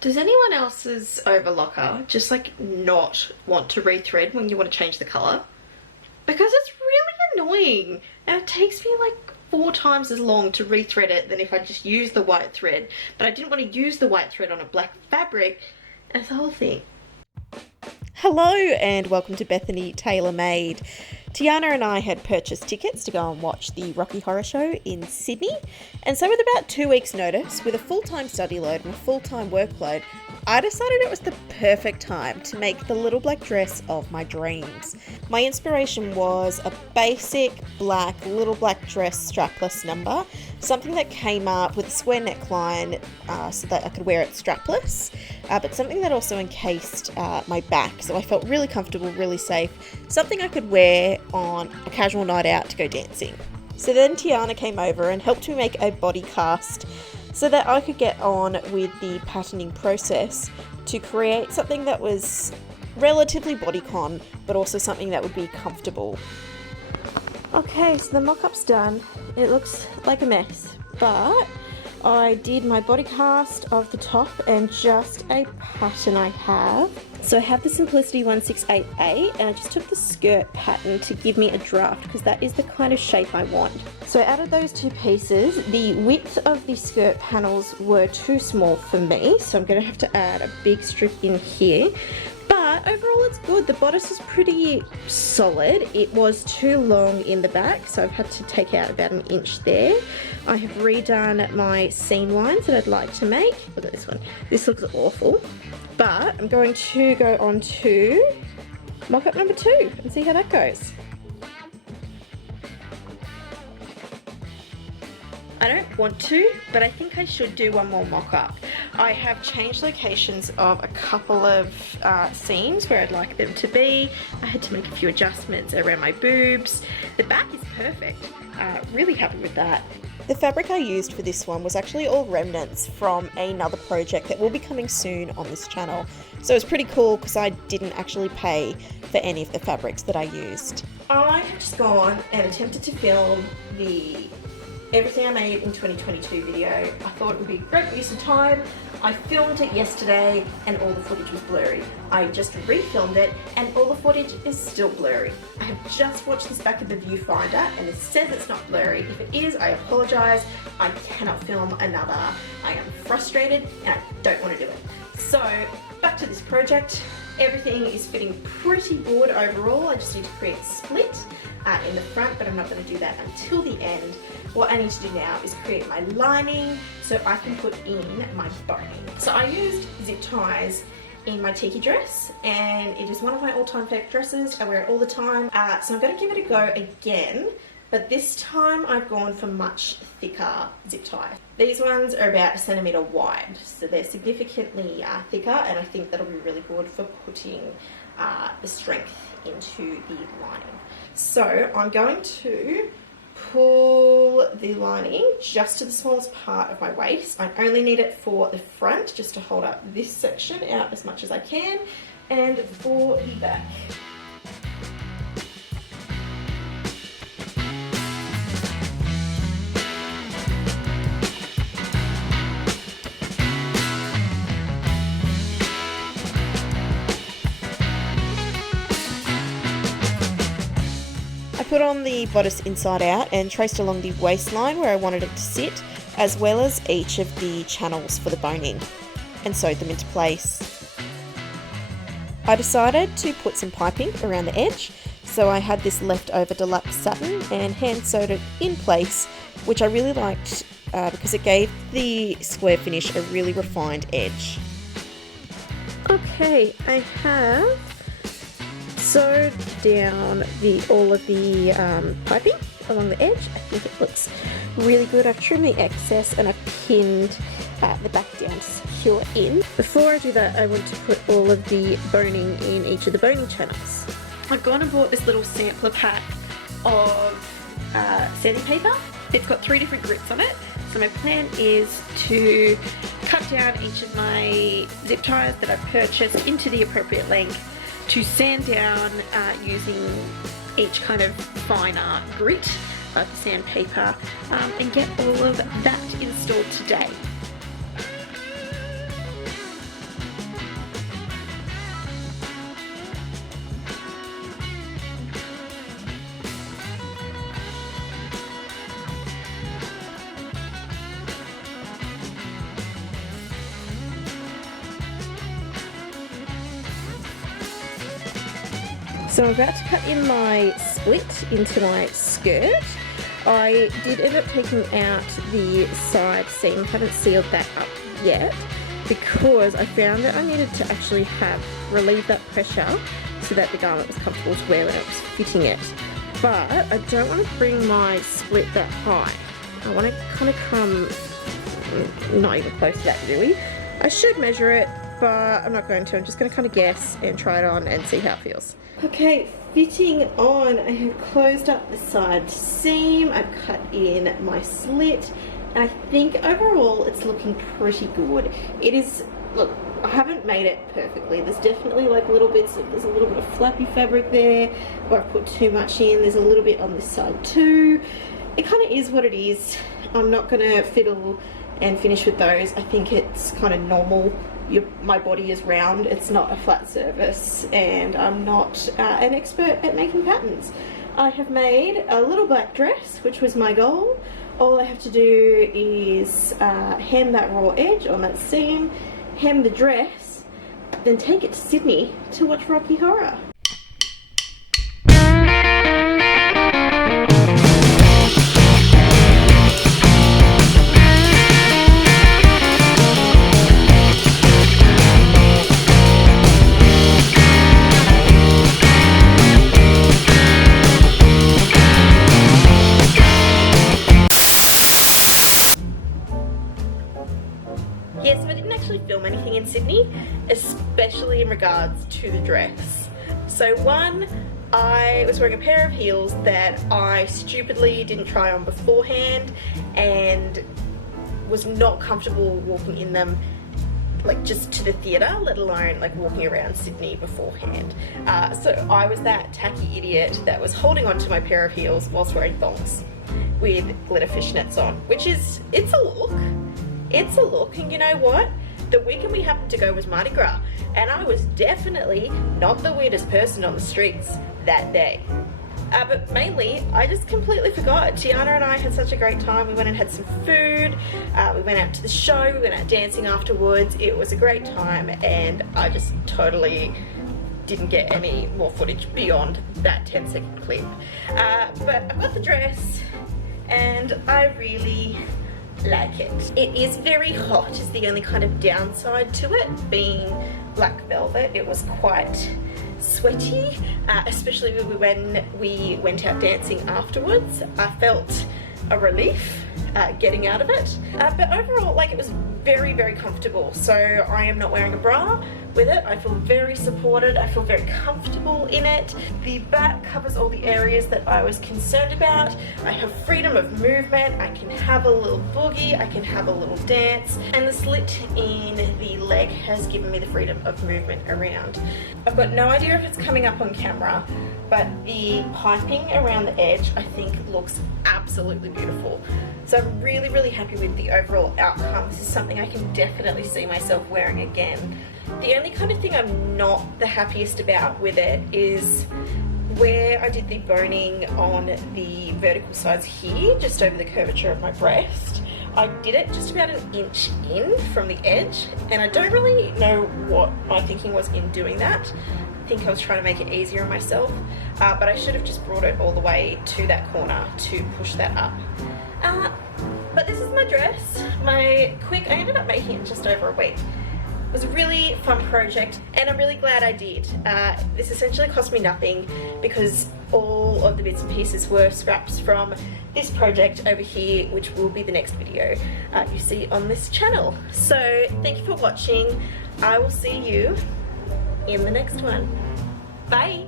Does anyone else's overlocker just like not want to rethread when you want to change the colour? Because it's really annoying and it takes me like 4 times as long to rethread it than if I just use the white thread. But I didn't want to use the white thread on a black fabric and it's the whole thing. Hello and welcome to Bethany TaylorMade. Tiana and I had purchased tickets to go and watch the Rocky Horror Show in Sydney, and so with about 2 weeks' notice, with a full-time study load and a full-time workload, I decided it was the perfect time to make the little black dress of my dreams. My inspiration was a basic black little black dress strapless number, something that came up with a square neckline so that I could wear it strapless, but something that also encased my back, so I felt really comfortable, really safe, something I could wear on a casual night out to go dancing. So then Tiana came over and helped me make a body cast so that I could get on with the patterning process to create something that was relatively bodycon, but also something that would be comfortable. Okay, so the mock-up's done. It looks like a mess, but I did my body cast of the top and just a pattern I have. So I have the Simplicity 168A and I just took the skirt pattern to give me a draft because that is the kind of shape I want. So I added those two pieces. The width of the skirt panels were too small for me, so I'm going to have to add a big strip in here. But overall it's good. The bodice is pretty solid. It was too long in the back, so I've had to take out about an inch there. I have redone my seam lines that I'd like to make. Look at this one. This looks awful. But I'm going to go on to mock-up number 2 and see how that goes. I don't want to, but I think I should do one more mock-up. I have changed locations of a couple of seams where I'd like them to be. I had to make a few adjustments around my boobs. The back is perfect. Really happy with that. The fabric I used for this one was actually all remnants from another project that will be coming soon on this channel. So it was pretty cool because I didn't actually pay for any of the fabrics that I used. I have just gone and attempted to film the Everything I Made in 2022 video. I thought it would be a great use of time. I filmed it yesterday and all the footage was blurry. I just refilmed it and all the footage is still blurry. I have just watched this back of the viewfinder and it says it's not blurry. If it is, I apologise. I cannot film another. I am frustrated and I don't want to do it. So back to this project. Everything is fitting pretty good overall. I just need to create a split in the front, but I'm not going to do that until the end. What I need to do now is create my lining so I can put in my boning. So I used zip ties in my tiki dress and it is one of my all-time favourite dresses. I wear it all the time. So I'm going to give it a go again, but this time I've gone for much thicker zip ties. These ones are about 1 centimetre wide, so they're significantly thicker, and I think that'll be really good for putting the strength into the lining. So I'm going to pull the lining just to the smallest part of my waist. I only need it for the front, just to hold up this section out as much as I can, and for the back. I put on the bodice inside out and traced along the waistline where I wanted it to sit, as well as each of the channels for the boning, and sewed them into place. I decided to put some piping around the edge, so I had this leftover deluxe satin and hand sewed it in place, which I really liked because it gave the square finish a really refined edge. Okay, I have sewed down all of the piping along the edge. I think it looks really good. I've trimmed the excess and I've pinned the back down to secure in. Before I do that, I want to put all of the boning in each of the boning channels. I've gone and bought this little sampler pack of sanding paper. It's got 3 different grips on it. So my plan is to cut down each of my zip ties that I've purchased into the appropriate length, to sand down using each kind of finer grit of sandpaper and get all of that installed today. So I'm about to cut in my split into my skirt. I did end up taking out the side seam, haven't sealed that up yet, because I found that I needed to actually relieve that pressure so that the garment was comfortable to wear when I was fitting it. But I don't want to bring my split that high. I want to kind of come not even close to that really. I should measure it, but I'm not going to. I'm just going to kind of guess and try it on and see how it feels. Okay, fitting on. I have closed up the side seam. I've cut in my slit, and I think overall it's looking pretty good. It is, look, I haven't made it perfectly. There's definitely like little bits of, there's a little bit of flappy fabric there where I put too much in. There's a little bit on this side too. It kind of is what it is. I'm not going to fiddle and finish with those. I think it's kind of normal. My body is round, it's not a flat surface, and I'm not an expert at making patterns. I have made a little black dress, which was my goal. All I have to do is hem that raw edge on that seam, hem the dress, then take it to Sydney to watch Rocky Horror. Yes, I didn't actually film anything in Sydney, especially in regards to the dress. So one, I was wearing a pair of heels that I stupidly didn't try on beforehand and was not comfortable walking in them, like just to the theatre, let alone like walking around Sydney beforehand. So I was that tacky idiot that was holding on to my pair of heels whilst wearing thongs with glitter fishnets on, which is, it's a look. It's a look, and you know what? The weekend we happened to go was Mardi Gras, and I was definitely not the weirdest person on the streets that day. But mainly, I just completely forgot. Tiana and I had such a great time. We went and had some food, we went out to the show, we went out dancing afterwards. It was a great time, and I just totally didn't get any more footage beyond that 10-second clip. But I've got the dress, and I really like it. It is very hot is the only kind of downside to it, being black velvet. It was quite sweaty, especially when we went out dancing afterwards. I felt a relief getting out of it, but overall, like, it was very, very comfortable. So I am not wearing a bra with it. I feel very supported. I feel very comfortable in it. The back covers all the areas that I was concerned about. I have freedom of movement. I can have a little boogie. I can have a little dance. And the slit in the leg has given me the freedom of movement around. I've got no idea if it's coming up on camera, but the piping around the edge I think looks absolutely beautiful. So I'm really, really happy with the overall outcome. This is something I can definitely see myself wearing again. The only kind of thing I'm not the happiest about with it is where I did the boning on the vertical sides here, just over the curvature of my breast. I did it just about an inch in from the edge, and I don't really know what my thinking was in doing that. I think I was trying to make it easier on myself, but I should have just brought it all the way to that corner to push that up. But this is my dress, I ended up making it in just over a week. It was a really fun project, and I'm really glad I did. This essentially cost me nothing because all of the bits and pieces were scraps from this project over here, which will be the next video you see on this channel. So thank you for watching. I will see you in the next one. Bye.